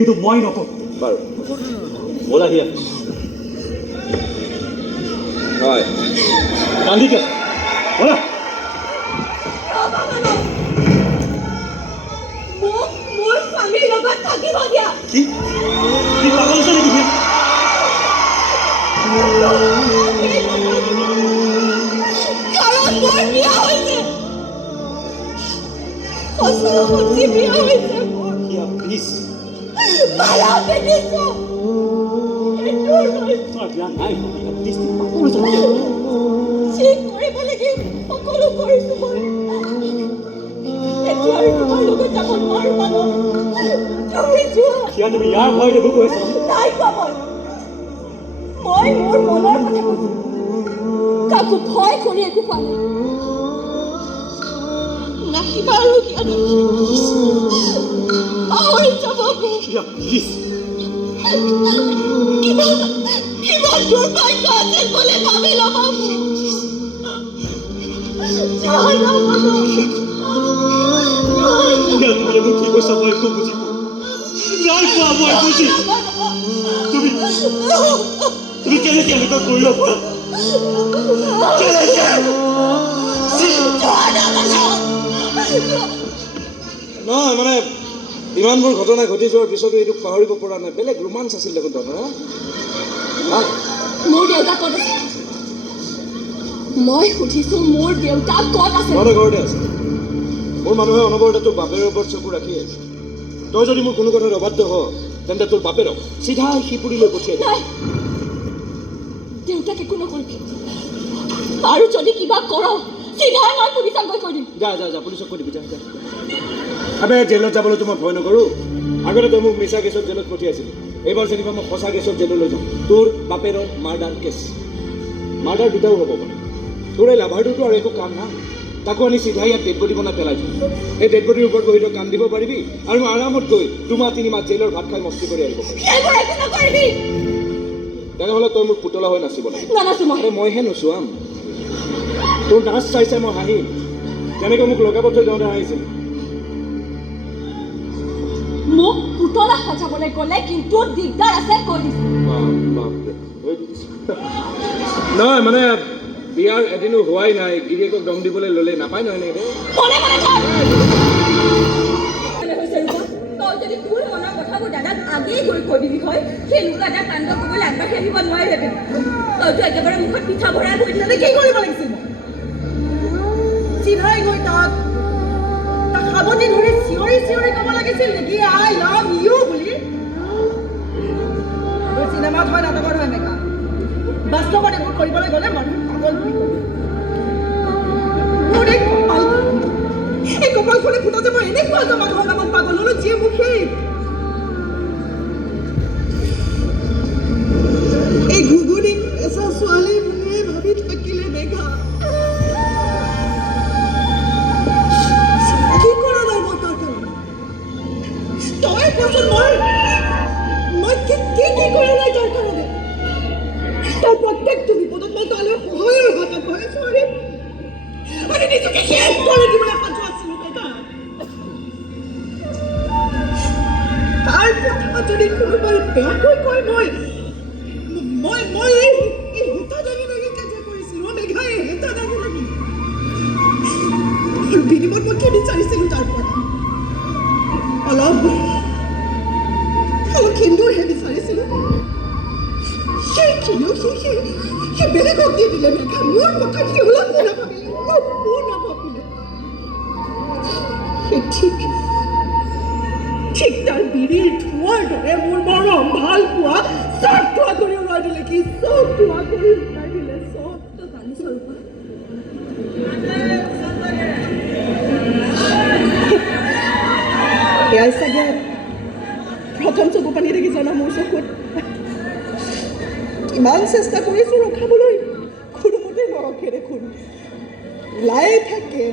কিন্তু মই নকওঁ। বাৰু ব'লা হিয়া। হয় কান্দিকে ব'লা। মোৰ স্বামীৰ লগত থাকিব দিয়া। কি কি পাগল হৈছে নেকি হিয়া? কাৰণ মোৰ বিয়া হৈছে, সঁচি বিয়া হৈছে মোৰ। হিয়া প্লিজ, মাৰা দেখিছো তোমাৰ বিয়া নাই হিয়া প্লিজ, তুমি পাগল হৈছে নেকি? যি কৰিব লাগে সকলো কৰিছো মই। এতিয়া আৰু তোমাৰ লগত যাব নোৱাৰো মানুহ। তুমি যোৱা। হিয়া তুমি ইয়াৰ ভয় দেখো কৈছা। নাই কোৱা মই মোৰ মনৰ কথা কৈছো। কাকো ভয় কৰি একো কোৱা নাই। নাহিবা আৰু কিয় পাহৰি যাব মোক। হিয়া প্লিজ, কিবা দুৰ্ভাগ্য আছিল বুলি ভাবি ল'বা মোক। হিয়া তুমি এইবোৰ কি কৈছা মই একো বুজি পোৱা নাই। কোৱা মই বুজি। তুমি কেনেকৈ এনেকুৱা কৰিব পাৰা? নহয় মানে ইমানবোৰ ঘটনা ঘটি যোৱাৰ পিছতো এইটো পাহৰিব পৰা নাই। বেলেগ ৰোমাঞ্চ আছিল দেখোন তোমাৰ। মোৰ দেউতা ক'ত আছে? মই সুধিছো মোৰ দেউতা ক'ত আছে? ঘৰতে ঘৰতে আছে। মোৰ মানুহে অনবৰতে তোৰ বাপেৰৰ ওপৰত চকু ৰাখি আছে। তই যদি মোৰ কোনো কথাত অবাধ্য হ তেন্তে তোৰ বাপেৰক চিধা শিপুৰীলৈ পঠিয়াই দে। নাই, দেউতাক একো নকৰিবি। আৰু যদি কিবা কৰ চিধাই মই পুলিচক গৈ কৈ দিম। যা যা যা পুলিচক কৈ দিবি, যা যা। আবে জেলত যাবলৈতো মই ভয় নকৰোঁ। আগতে তই মোক মিছা কেছত জেলত পঠিয়াইছিলি। এইবাৰ যেনিবা মই সঁচা কেছত জেললৈ যাম। তোৰ বাপেৰৰ মাৰ্ডাৰ কেছ। মাৰ্ডাৰ দুটাও হ'ব পাৰে। তোৰ এই লাভাৰটোতো আৰু একো কাম নাই। তাকো আনি চিধাই ইয়াত ডেড বডি বনাই পেলাই দিম। এই ডেড বডিৰ ওপৰত বহি তই কান্দিব পাৰিবি আৰু আৰামত গৈ 2 মাহ 3 মাহ জেলৰ ভাত খাই মস্তি কৰি আহিব পাৰিবি। সেইবোৰ একো নকৰিবি। তেনেহ'লে তই মোক পুতলা হৈ নাচিব লাগে। নানাচো মই। আৰে মইহে নোচোৱাম। তোৰ নাচ চাই চাই মই হাঁহিম, যেনেকৈ মোক লগাব থৈ যাওঁতে হাঁহিছিল। মোক পুতলা সজাবলৈ গ'লে কিন্তু দিগদাৰ আছে কৈ দিছো। নহয় মানে বিয়াৰ এদিনো হোৱাই নাই, গিৰিয়েকক দম দিবলৈ ল'লে নাপায় নহয় এনেকৈ। মনে মনে থাক। তই যদি তোৰ মনৰ কথাবোৰ দাদাক আগেই গৈ কৈ দিবি হয়, সেই লোক এটা কাণ্ড কৰিবলৈ আগবাঢ়ি আহিব নোৱাৰিলেহেঁতেন। তইতো একেবাৰে মুখত পিঠা ভৰাই বহি দিলে কি কৰিব লাগিছিল? চিধাই গৈ তাক সাৱটি ধৰি চিঞৰি চিঞৰি ক'ব লাগিছিল নেকি আই লাভ ইউ বুলি? চিনেমাত হয়, নাটকত হয় এনেকা। বাস্তৱত এইবোৰ কৰিবলৈ গ'লে মানুহ পাগল বুলি ক'ব। মোৰ এই কপালখনে ফুটা যে মই এনেকুৱা এটা মানুহৰ নামত পাগল হ'লো যিয়ে মোক এই ঘুগুনি এচা ছোৱালী বুলিয়ে ভাবি থাকিলে দেখা। কি কৰা নাই মই তাৰ কাৰণে? তই কোৱাচোন মই কি কৰা নাই তাৰ কাৰণে? তাৰ প্ৰত্যেকটো বিপদত মই তালৈ সহায়ৰ হাতত বহাইছো আৰু নিজকে শেষ কৰি দিবলৈ সাজু আছিলো দেখা। তাৰ কথা যদি কোনোবাই বেয়াকৈ কয় মই এই হেতা দাঙি দাঙি কাজিয়া কৰিছিলো মেঘা, এই হেতা দাঙি দাঙি। আৰু বিনিময়ত মই কি বিচাৰিছিলো তাৰ পৰা? অলপ সিন্দুৰহে বিচাৰিছিলো। সেইখিনিও সি বেলেগক দি দিলে মেঘা। মোৰ কথা সি অলপো নাভাবিলে, অলপো নাভাবিলে। ঠিক তাৰ বিৰিৰ ধোঁৱাৰ দৰে মোৰ মৰম ভাল পোৱা চব ধোঁৱা কৰি উৰাই দিলে। কি চব ধোঁৱা কৰি উৰাই দিলে, চব। তই জানিছ ৰূপা, এয়াই চাগে প্ৰথম চকু পানী দেখি জানা মোৰ চকুত। ইমান চেষ্টা কৰিছো ৰখাবলৈ, কোনোমতে নৰখে দেখোন। ওলাই থাকে।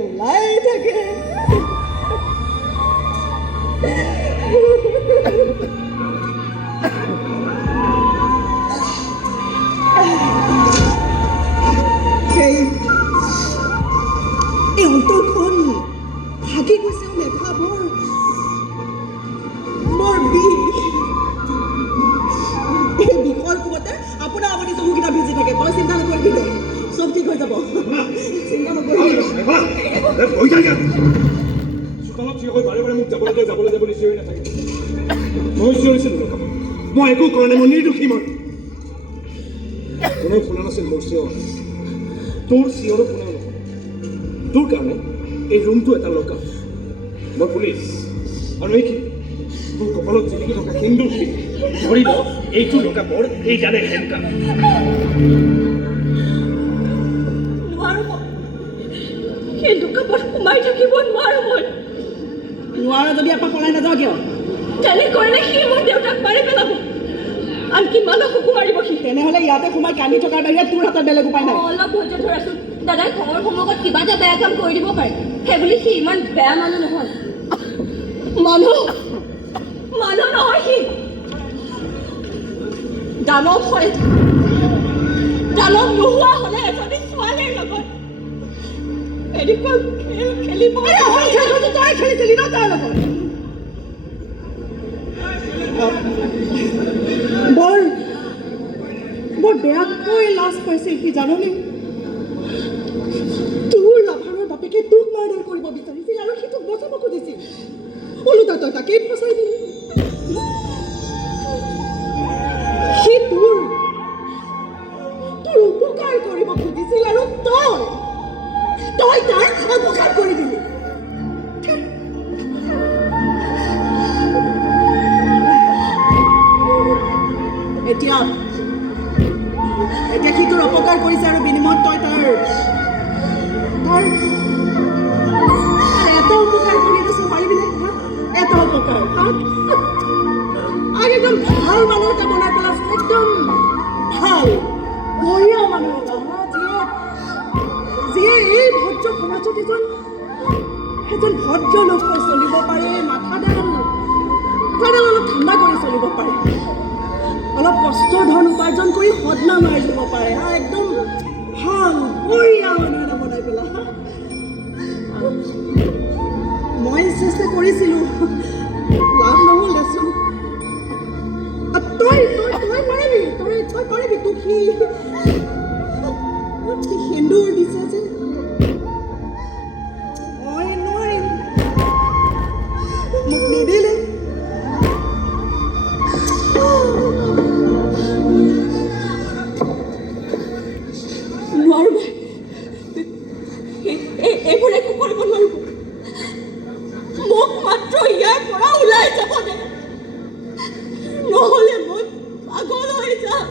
এই অন্তৰখন ভাগি গৈছে মেঘা, বৰ বিষ। মই চিঞৰিছিলোঁ লগাব মই একো কৰা নাই মই নিৰ্দোষী মই কোনেও শুনা নাছিল মোৰ চিঞৰ তোৰ চিঞৰো কোনেও নহয় তোৰ কাৰণে এই ৰুমটো এটা লগাম মই পুলিচ আৰু এইখিনি মোৰ কপালত জিলিকি থকা সিন্দুৰখিনি ধৰি ল এইটো লগাবৰ এইডালে হেণ্ডকাপ নোৱাৰো মই সেই দোকানত সোমাই থাকিব নোৱাৰো মই নোৱাৰো যদি এপাক পলাই নাযাওঁ কিয় তেনে কৰিলে সি মোৰ দেউতাক মাৰি পেলাব আনকি মানুহকো মাৰিব সি তেনেহ'লে ইয়াতে সোমাই কান্দি থকাৰ বাহিৰে তোৰ হাতত বেলেগ উপায় নাই অলপ ধৈৰ্য ধৰাচোন দাদাই খঙৰ সময়ত কিবা এটা বেয়া কাম কৰি দিব পাৰে সেইবুলি সি ইমান বেয়া মানুহ নহয় মানুহ নহয় সি দানৱ হয় দানৱ নোহোৱা হ'লে এজনী ছোৱালীৰ লগত এনেকুৱা খেল খেলিব খেলটো তই খেলিছিলি ন তাৰ লগত বৰ বেয়াকৈ লাজ পাইছিল সি জাননে তোৰ লাভাৰৰ বাপেকে তোক মাৰ্ডাৰ কৰিব বিচাৰিছিল আৰু সি তোক বচাব খুজিছিল ওলোটা তই তাকেই ফচাই দিলি সি তোৰ উপকাৰ কৰিব খুজিছিল আৰু তই তাৰ অপকাৰ কৰি দিলি এতিয়া সি তোৰ অপকাৰ কৰিছে আৰু বিনিময়ত তই তাৰ এটা উপকাৰ কৰি দিছো পাৰিবিনে এটা উপকাৰ আৰু একদম ভাল মানুহ এটা বনাই পেলাইছো একদম ভাল বঢ়িয়া মানুহ এটা যিয়ে এই ভদ্ৰ সমাজত এজন ভদ্ৰ লোক হৈ চলিব পাৰে মাথাডাল অলপ ঠাণ্ডা কৰি চলিব পাৰে অলপ কষ্টৰ ধন উপাৰ্জন কৰি সদনা মাৰি দিব পাৰে একদম ভাল বঢ়িয়া মানুহ এটা বনাই পেলা মই চেষ্টা কৰিছিলোঁ লাভ নহ'ল দেচোন তই পাৰিবি তোক সি সেন্দুৰ দিছে যে মই নোৱাৰিম মোক নিদিলে নোৱাৰো এইবোৰ একো কৰিব নোৱাৰিব মোক মাত্ৰ ইয়াৰ পৰা ওলাই যাব দে নহ'লে মই পাগল হৈ যাম